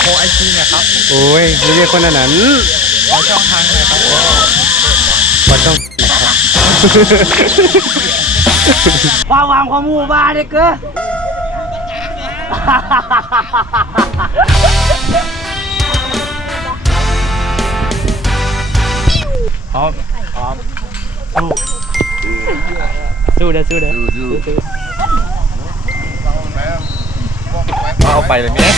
โคไอซีเนี่ยครับโอ้ยไม่ใช่คนอันนั้นขอช่องทางหน่อยครับขอช่องครับว่าวางข้อมูลบ้าเด็กเก้อพร้อมพร้อมสู้เด้อสู้เด้อ เอาไปเลยเนี่ย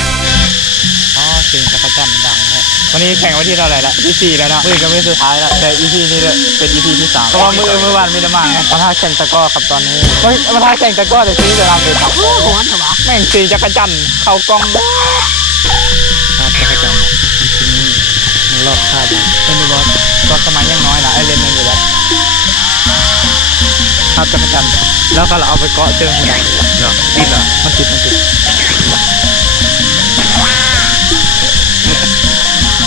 อ๋อเสียงจักรจันทร์ดังเลยวันนี้แข่งวันที่เท่าไหร่ละที่สี่แล้วเนาะมือก็ไม่สุดท้ายแล้วแต่ EP นี้เนี่ยเป็น EP ที่สามเพราะว่ามือเมื่อวานมีแต่มาไงมาท่าแข่งตะกร้อครับตอนนี้เฮ้ยมาท่าแข่งตะกร้อแต่ซีจะทำเป็นตับแม่งสีจักรจันทร์เข้ากล้องบ้าครับจักรจันทร์มันรอบคาบเป็นดูบอสตอนสมัยยังน้อยนะไอเลนยังอยู่แล้ว ภาพจักรจันทร์แล้วก็เราเอาไปเกาะเจอหัวดังเนาะดิ้นเหรอมันติดมันติด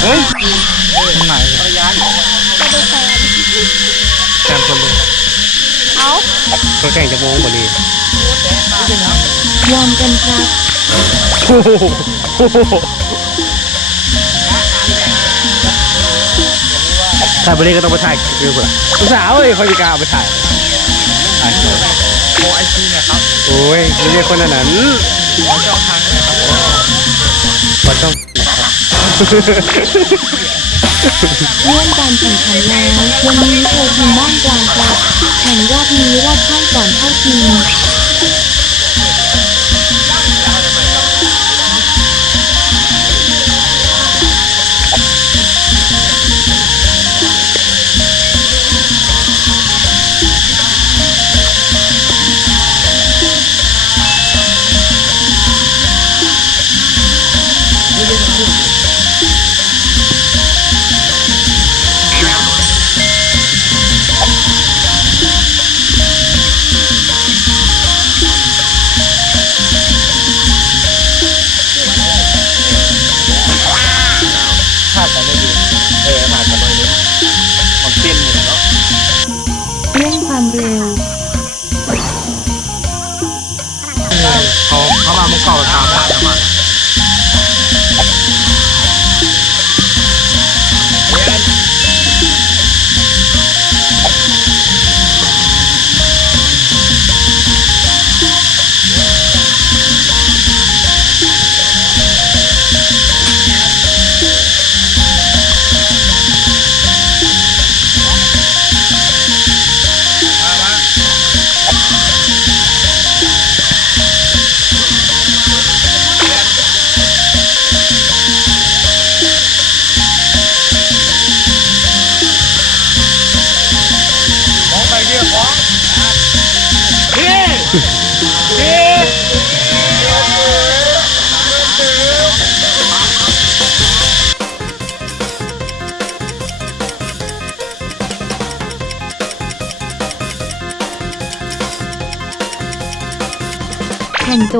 เฮ้ยมันไหนเลยแซมคนเลยเอาเขาแข่งจะโมงหมดเลยยอมกันครับโอ้โหโอ้โหถ่ายไปเลยก็ต้องไปถ่ายคือเปล่าผู้สาวเอ้ยเขาจะกล้าเอาไปถ่าย ทางเขาโคไอซีเนี่ยครับโอ้ยไม่ใช่คนอันนั้นขอช่องทางหน่อยครับขอช่องครับเลื่อนการแข่งขันแล้ว วันนี้โชว์ทีมบ้านกลางครับแข่งรอบนี้รอบข้างก่อนเข้าทีม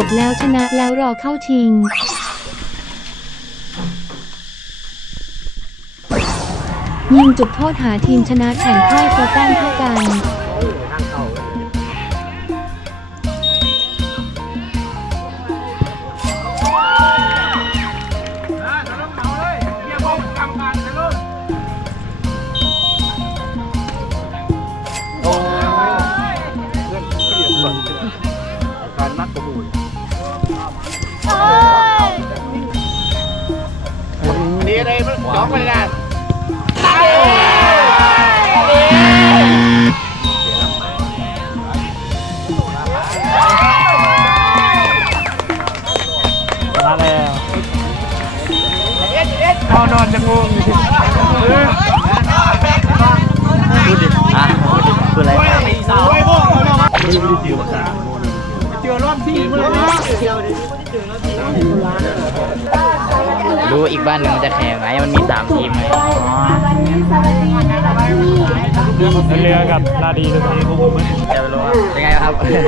บแล้วชนะแล้วรอเข้าชิง ยิงจุดโทษหาทีมชนะแข่งพ่ายเพราะแต้มเท่ากัน นี่อะไรมันย้อมไปนานมาแล้วเอานอนจะงงอยู่ที่พูดดิอะพูดดิพูดอะไรรู้อี กบ้านหนึ่งมันจะแข่งไหมมันมีสามทีมไงเรือกับนาดีด้วยกันจะไปรู้ว่ายังไงครับยัง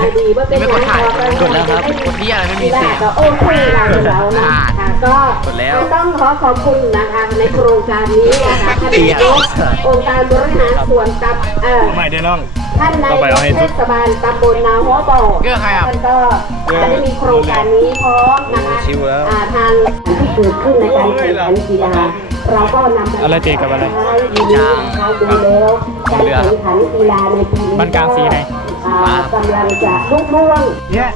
ไม่กดถ่ายกดแล้วครับกดที่อะไรไม่มีเสียงก็โอเคนะเรานะคะก็กดแล้วต้องขอขอบคุณนะคะในโครงการนี้นะคะท่านเสีนายยงกองค์การบริหารส่วนกับเอ่อไม่ได้น้องท่านนายต่อไปเอาให้กสุเทดศบาลตำบลนาหัวบ่อเกื้อใครอะท่านก็ได้มีโครงการนี้พร้อมนะคะชิวแล้วอ่าทางพี่ เกิดขึ้นในการแข่งขันกีฬาเราก็นำอะไรเตะกับอะไรยินดีนะคะดูแล้วการแข่งขันกีฬาในปีนี้มันกลางสีไหนอ่ากำลังจะลุกล่วงเนี่ย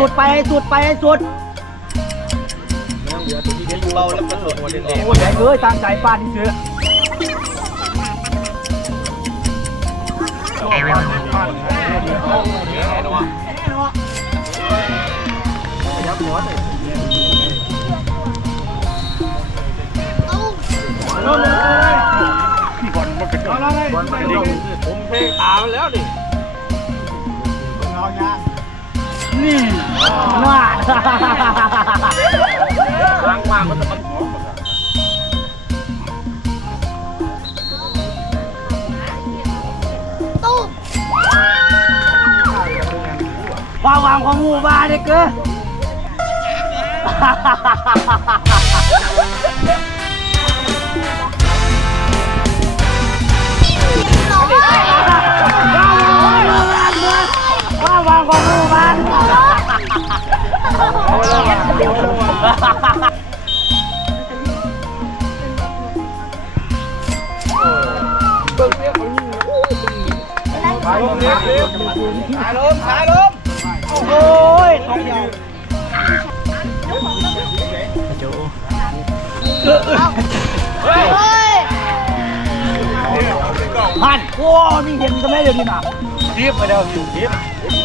สุดไปให้สุดไปให้สุดเราแล้วมันหลุดหมดเลยโอ้ยแดงเอ้ยตั้งใจฟาดที่ซื้อน่าว้า ววางของหมู่บ้านเด็กเก้อว้าววางของหมู่ บ้านโอ้ยตกยาวพันโอ้นี่เห็นก็ไม่เดี๋ยวนี้นะรีบไปเดี๋ยวอ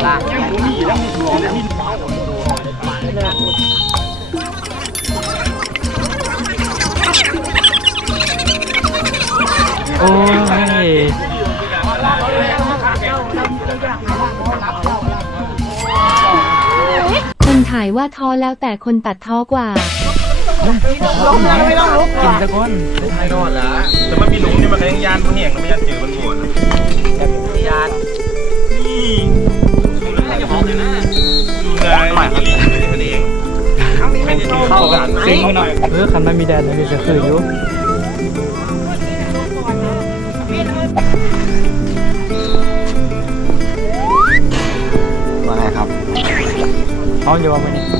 โอ้ยคนถ่ายว่าท้อแล้วแต่คนตัดท้อกว่าลงเรือไม่ต้องลุกกินตะก้นไม่นอนละแต่มันมีหลุมนี่มันก็ยังยานมันเหี่ยงมันยันจืดมันหมด เข้ากันซิงมาหน่อยเออคันไม่มีแดดเลยจะคืออยู่ว่าไงครับเอาอยู่ว่าไหมเนี่ย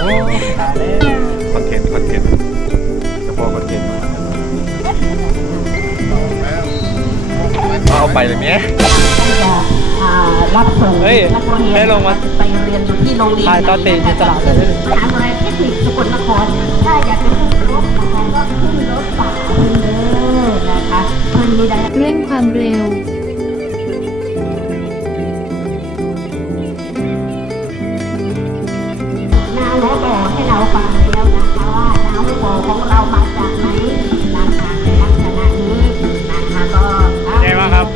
โอ้ตายแล้วคอนเทนต์คอนเทนต์เฉพาะคอนเทนต์เอาไปเลยเนี้ยอ่ารับส่งเฮ้ยนักเรียนได้ลงมาไปเรียนอยู่ที่โรงเรียนถ่ายตอนเตะอิสระเลยมหาวิทยาลัยเทคนิคสกลนครถ้าอยากจะขึ้นรถนะคะก็ขึ้นรถป่าขึ้นเลยนะคะมันมีได้เร่งความเร็ว ให้เราฟังแล้วนะคะว่าน้ำบ่อของเรามาจากไหนนะคะในลักษณะนี้นะคะก็ไงบ้างครับ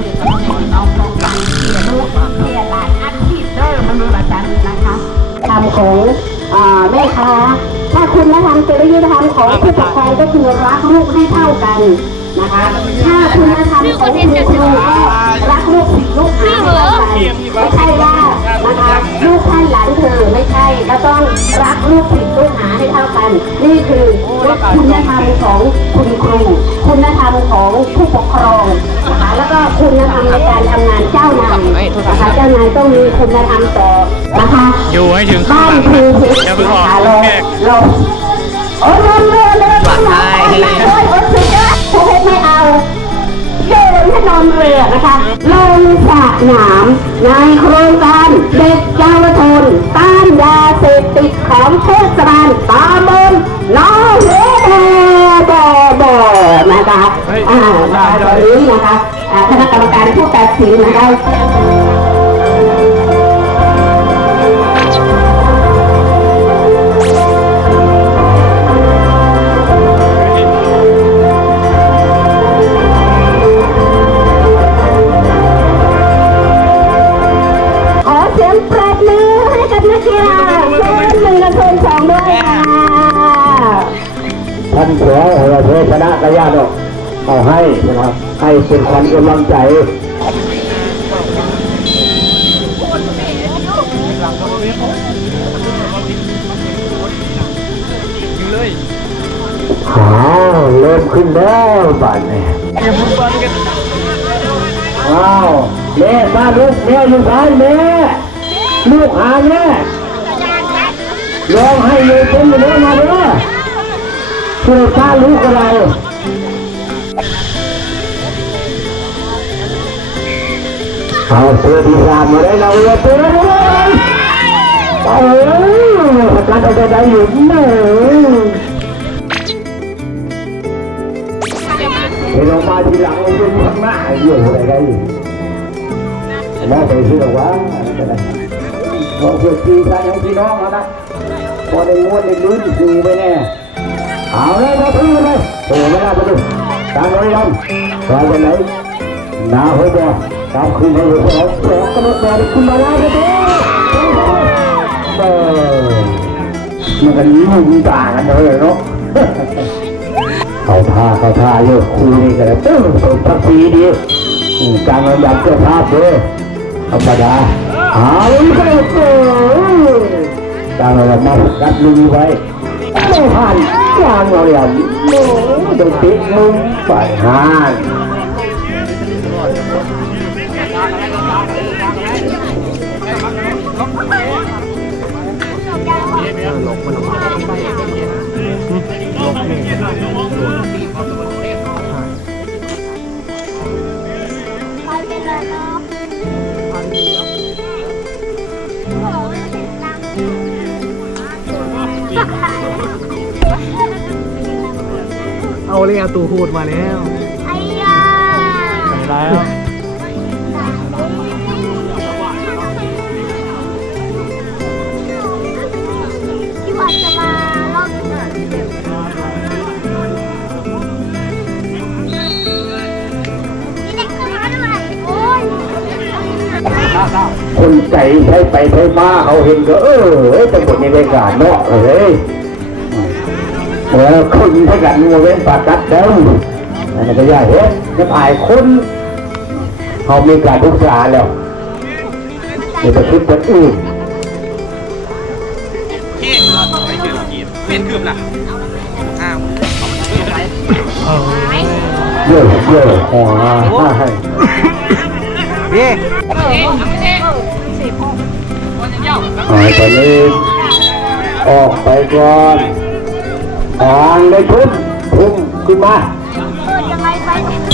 น้องต้องการเสียลูกเสียหลานอันที่เดิมมันมาจากนะคะธรรมของอ่าแม่ค้าถ้าคุณธรรมจริยธรรมของผู้ปกครองก็คือรักลูกให้เท่ากันนะคะถ้าคุณธรรมของคุณครูก็รักลูกศิษย์ลูกหาให้เท่ากันไม่ใช่ว่า นะคะลูกท่านหลานเธอไม่ใช่ก็ต้องรักลูกศิษย์ลูกหาให้เท่ากัน นี่คือคุณธรรมของคุณครู คุณธรรมของผู้ปกครองนะคะแล้วก็คุณธรรมในการทำงานเจ้านายนะคะเจ้านายต้องมีคุณธรรมต่อนะคะอยู่ให้ถึงข้างบ้าหนลังคือนะเพชรอย่าเพิ่งออกนะคะเราแขกเราโอ้ยเร็วเร็วเร็วต้องหาคนมาด้วยโอ้ยสุดย อดเพชรไม่เอนนเรือนะคะลงสระน้ำในโครงการเด็กเยาวชนต้านยาเสพติดของเทศบาลตำบลน้องเวเดบ่บ่นะคะอ่าตอนนี้นะคะคณะกรรมการผู้ตัดสินนะคะ พื่อนหนึ่งและเพื่อนสองด้วยค่ะท่านผัวเราเทชนะกระยาดอกเอาให้นะครับ ให้เป็นขวัญกำลังใจอ้าวเริ่มขึ้นแล้วบ้านนี้ว้าวแม่ตาลูกแม่อยู่ท้ายแม่ลูกหาแม่ ร้องให้เลยเป็นอยู่แล้วมาเลยช่วยตาลูกเราเอาเสื้อที่รามมาได้เราเสื้อเลยโอ้ยการเอาใจได้อยู่เนอะเห็นออกมาทีหลังเป็นข้างหน้าอยู่อะไรกันอยู่แล้วไปเชื่อว่าอะไรกันพอเกิดปีกันให้พี่น้องแล้วนะ อได้งวดได้ลุ้นดูไปแน่เอาเลยมาพึ่งเลยโอ้ไม่น่าจะดูตามเลยลำว่าจะไหนหนาหัวบ่ตามคืนให้หัวเราสองกระโดดไปขึ้นมาได้ก็ได้เออมันกันยุ่งต่างกันเลยเนาะเขาท่าเขาท่าเยอะครูนี่ก็เลยเออสมศักดิ์ศรีดีอืมการงินแบบเจ้าภาพเด้อธรรมดาเอาไปเลย จาเงินแบบมากัดลุยไว้ไม่ผ่านกางเงินแบบโอ้เด็กติดมึงไปหานเอาเล เอาตูพูดมาแล้วแล้วที่ว่าจะมารอบหนึ่งนี่เด็กเข้ามาด้วคนใจใช้ไปใช้มาเขาเห็นก็เออเอ้ยแต่หมดในรายการเนาะเฮ้ย เออคนให้กันโมเว้นปากกัดเดิมอันนี้ก็ยากเฮ็ดจะถ่ายคนเขามีการทุกษาแล้วเดี๋ยวจะคิดจะอื่นเป็นเกือบละอ้าวเยอะเยอะหัวให้เย่อ๋อตอนนี้ออกไปก่อน อ่อนเลยทุ่มชุ่มขึ้นมา เกิดยังไงไป